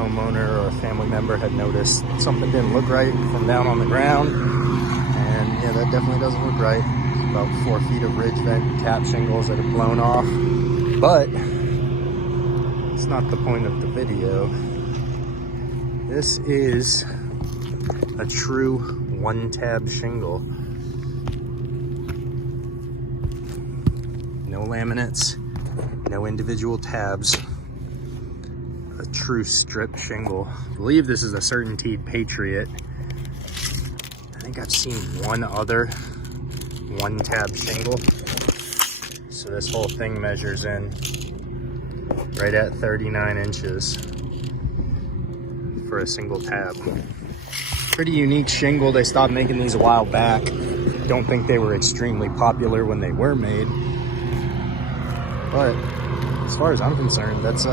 homeowner or a family member had noticed something didn't look right from down on the ground. And yeah, that definitely doesn't look right. About 4 feet of ridge vent cap shingles that have blown off. But it's not the point of the video. This is a true one-tab shingle. No laminates, no individual tabs. A true strip shingle. I believe this is a Certainteed Patriot. I think I've seen one other one-tab shingle. So this whole thing measures in right at 39 inches for a single tab. Pretty unique shingle. They stopped making these a while back. Don't think they were extremely popular when they were made. But as far as I'm concerned, that's